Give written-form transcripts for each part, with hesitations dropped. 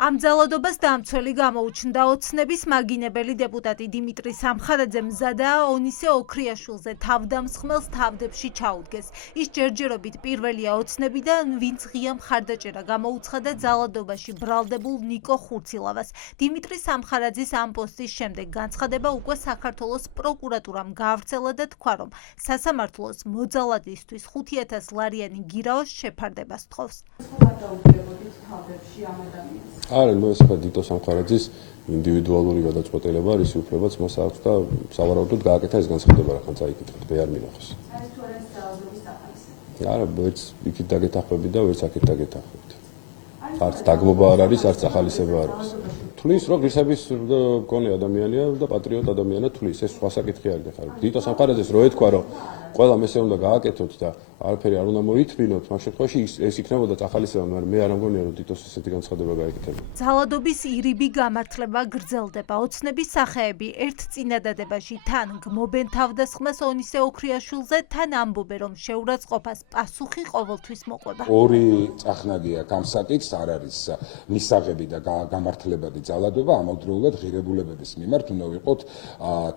ამ ძალადობას დამცველი გამოუჩნდა ოცნების მაგინებელი დეპუტატი დიმიტრი სამხარაძე მზადაა ონისე ოქრიაშვილზე თავდამსხმელს თავდებში ჩაუდგეს. ის ჯერჯერობით პირველია ოცნებიდან, ვინც ღია მხარდაჭერა გამოუცხადა ძალადობაში ბრალდებულ ნიკო ხურცილავას. დიმიტრი სამხარაძის ამ პოსტის შემდეგ განცხადება უკვე საქართველოს პროკურატურამ გაავრცელა და თქვა, რომ სასამართლოს მოძალადისთვის 5,000 ლარიანი გირაოს შეფარდებას თხოვს. არა, ნუ ეს დიტო სამხარაძის ინდივიდუალური გადაწყვეტილება არის, უფლებაც მას აქვს და სავარაუდოდ გააკეთა ეს განცხადება, რახან წაიკითხეთ, მე არ მინახავს. არა, ვერც იქით დაგეთახმები და ვერც აქეთ დაგეთახმებით. არც დაგმობა არ არის, არც ახალისება არ არის. თulis რომ ღირსების მქონე ადამიანია და პატრიოტ ადამიანია თulis, ეს სხვა საკითხი არ გეხარ. დიტო სამხარაძეს რო ეთქვა, რომ ყველა მესე უნდა გააკეთოთ და არაფერი არ უნდა მოითმინოთ, ამ შემთხვევაში ეს იქნებოდა ახალისება, მაგრამ მე არ მგონია რომ დიტოს ესეთი განცხადება გაეკეთებოდა. ძალადობის ირიბი გამართლება გრძელდება. ოცნების სახეები ერთ წინადადებაში თან გმობენ თავდასხმას ონისე ოქრიაშვილზე, თან ამბობენ, რომ შეურაცხყოფას პასუხი ყოველთვის მოყვება. ორი წახნაგია გამსაკითხს, არ არის მისაღები და გამართლებადი ძალადობა, ამავდროულად ღირებულებების მიმართ უნდა ვიყოთ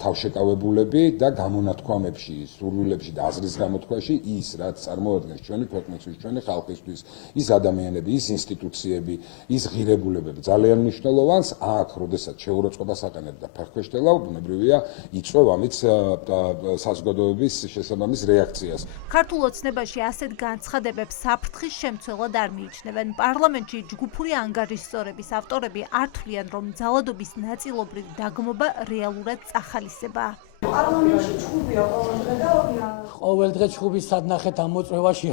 თავშეკავებულები და გამონათქვამებში, სურვილებში და აზრის გამოთქვაში ის, რაც წარმოადგენს ჩვენი ქვეყნისთვის, ჩვენი ხალხისთვის, ის ადამიანები, ის ინსტიტუციები, ის ღირებულებები ძალიან მნიშვნელოვანს აქ, როდესაც შეურაცხყოფას აყენებ და ფეხქვეშთელავ, ბუნებრივია იწვევ ამით საზოგადოების შესაბამის რეაქციას. ქართულ ოცნებაში ასეთ განცხადებებს საფრთხის შემცველად არ მიიჩნევენ. პარლამენტში ჯგუფური ანგარიშსწორების ავტორები არ თვლიან, რომ ძალადობის ნაწილობრივ დაგმობა რეალურად წახალისებაა. პარლამენტში ჯგუფია ყოველ დღე ჯგუფის სადნახეთ ამ მოწვევაში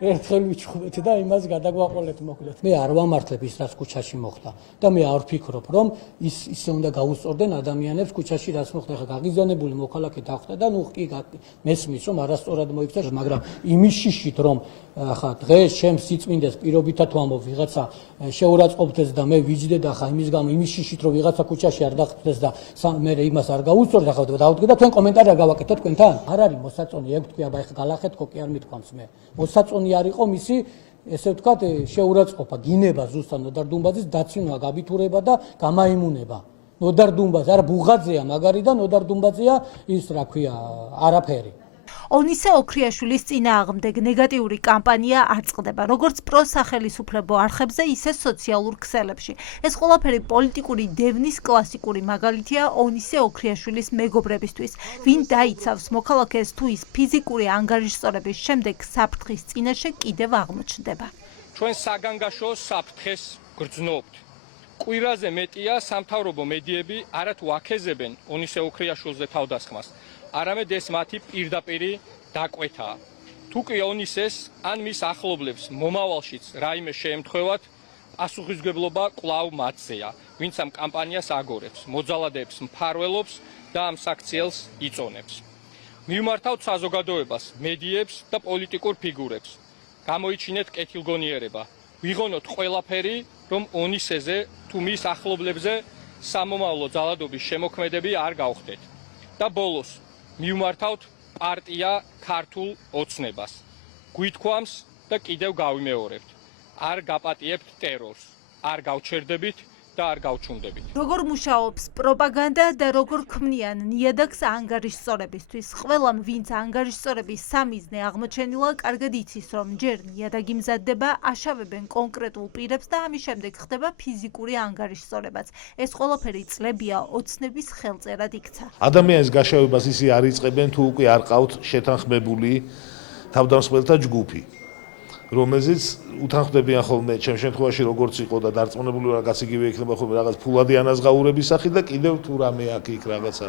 ერთხელ ვიჩხუბეთ და იმას გადაგვაყოლეთ მოკლედ. მე არ ვამართლებ ის, რაც ქუჩაში მოხდა და მე არ ვფიქრობ, რომ ისე უნდა გაუსწორდნენ ადამიანებს ქუჩაში, რაც მოხდა. ხა გაღიზიანებული მოქალაქე დახვდა და ნუ კი მესმის, რომ არასწორად მოიქცა, მაგრამ იმის შიშით, რომ ხა დღეს ჩემს სიწმინდეს პირობითად ვამბობ, ვიღაცა შეურაცხყოფდეს და მე ვიჯდე და ხა იმის გამო იმის შიშით, რომ ვიღაცა ქუჩაში არ დახვდეს და მე იმას არ გაუსწორდა, ხა დავდგე და თქვენ კომენტარი არ გავაკეთოთ თქვენთან. არ არის მოსაწონი, ეგ თქვია, აბა ხა გალახეთქო კი არ მithქვამს მე. მოსაწონი არ იყო მისი, ესე ვთქვათ, შეურაცხყოფა, გინება ზუსტად ნოდარ დუმბაძის დაცინვა, გაბითურება და გამაიმუნება. ნოდარ დუმბაძე, არა ბუღაძეა მაგარი და ნოდარ დუმბაძეა ის, რა ქვია, არაფერი. ონისე ოქრიაშვილის წინააღმდეგ ნეგატიური კამპანია არ წყდება, როგორც პროსახელისუფლებო არხებზე, ისე სოციალურ ქსელებში. ეს ყველაფერი პოლიტიკური დევნის კლასიკური მაგალითია ონისე ოქრიაშვილის მეგობრებისთვის, ვინ დაიცავს მოქალაქეს თუ ის ფიზიკური ანგარიშსწორების შემდეგ საფრთხის წინაშე კიდევ აღმოჩნდება. ჩვენ საგანგაშო საფრთხეს გრძნობთ. კვირაზე მეტია სამთავრობო მედიები არათუ აქეზებენ ონისე ოქრიაშვილზე თავდასხმას, არამედ ეს მათი პირდაპირი დაკვეთაა. თუ კი ონისეს ან მის ახლობლებს მომავალშიც რაიმე შეემთხვევათ, პასუხისმგებლობა კვლავ მათზეა, ვინც ამ კამპანიას აგორებს, მოძალადეებს მფარველობს და ამ საქციელს იწონებს. მივმართავთ საზოგადოებას, მედიებს და პოლიტიკურ ფიგურებს. გამოიჩინეთ კეთილგონიერება, ვიღონოთ ყველაფერი, რომ ონისეზე თუ მის ახლობლებზე სამომავლო ძალადობის შემოქმედები არ გავხდეთ. და ბოლოს მივმართავთ პარტია ქართულ ოცნებას. გვითქვამს და კიდევ გავიმეორებთ. არ გაპატიებთ ტერორს, არ გავჩერდებით და არ გავჩუნდებით. როგორ მუშაობს პროპაგანდა და როგორ ქმნიან ნიადაგს ანგარიშსწორებისთვის. ყველამ, ვინც ანგარიშსწორების სამიზნე აღმოჩენილა, კარგად იცის, რომ ჯერ ნიადაგი მზადდება, აშავებენ კონკრეტულ პირებს და ამის შემდეგ ხდება ფიზიკური ანგარიშსწორებაც. ეს ყველაფერი წლებია ოცნების ხელწერად იქცა. ადამიანის გაშავებას ისე არ იწყებენ, თუ უკვე არ ყავთ შეთანხმებული თავდამსხმელთა ჯგუფი, რომელზეც უთანხმდებიან ხოლმე ჩემ შემთხვევაში როგორც იყო და დარწმუნებული რაღაც იგივე იქნება ხოლმე რაღაც ფულადი ანაზღაურების სახით და კიდევ თუ რამე აქ იქ რაღაცა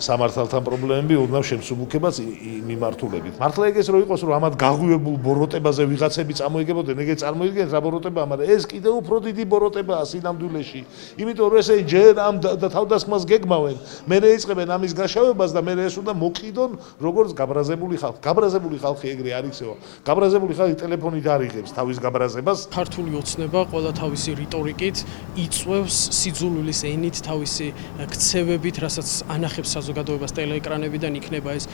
სამართალთან პრობლემები უდნავ შემსუბუქებას მიმართულებით. მართლა ეგ ეს რო იყოს, რომ ამათ გაღვივებულ ბოროტებაზე ვიღაცები წამოიგებოდნენ, ეგ წარმოიდგენთ რა ბოროტებაა, მაგრამ ეს კიდევ უფრო დიდი ბოროტებაა სინამდვილეში. იმიტომ რომ ესე ჯერ ამ თავდასხმას გეგმავენ, მერე იწყებენ ამის გაშავებას და მერე ეს უნდა მოყიდონ როგორც გაბრაზებული ხალხი. გაბრაზებული ხალხი ეგრე არ იქცევა. გაბრაზებული ხალხი ტელეფონით არ იღებს თავის გაბრაზებას. ქართული ოცნება ყველა თავისი რიტორიკით იწვევს სიძულვილის ენით, თავისი ქცევებით, რასაც ანახებს საზოგადოებას ტელეეკრანებიდან იქნება ეს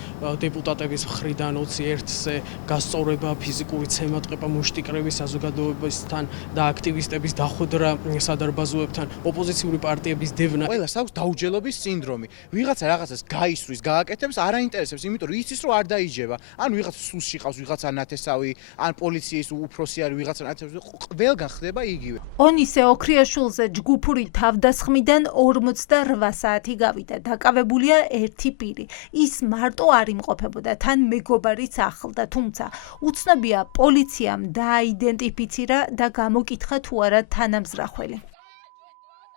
დეპუტატების მხრიდან 21-ზე გასწორება, ფიზიკური ცემატყება, მუშტიკრები საზოგადოებასთან და აქტივისტების დახვედრა სადარბაზოებთან, ოპოზიციური პარტიების დევნა. ყველას აქვს დაუჯელობის სინდრომი. ვიღაცა რაღაცას გაისვრის, გააკეთებს, არ აინტერესებს, იმიტომ რომ იცის რომ არ დაიჯება. ან ვიღაცა სუსში ყავს, ვიღაცა ნათესავი, ან პოლიციის უფროსი არის, ვიღაცა ნათესავი, ყველგან ხდება იგივე. ონისე ოქრიაშვილზე ჯგუფური თავდასხმიდან 48 საათი გავიდა. დაკავებულია ერთი პირი. ის მარტო არ იმყოფებოდა, თან მეგობარიც ახლდა, თუმცა უცნობია პოლიციამ დააიდენტიფიცირა და გამოკითხა თუ არა თანამზრახველი.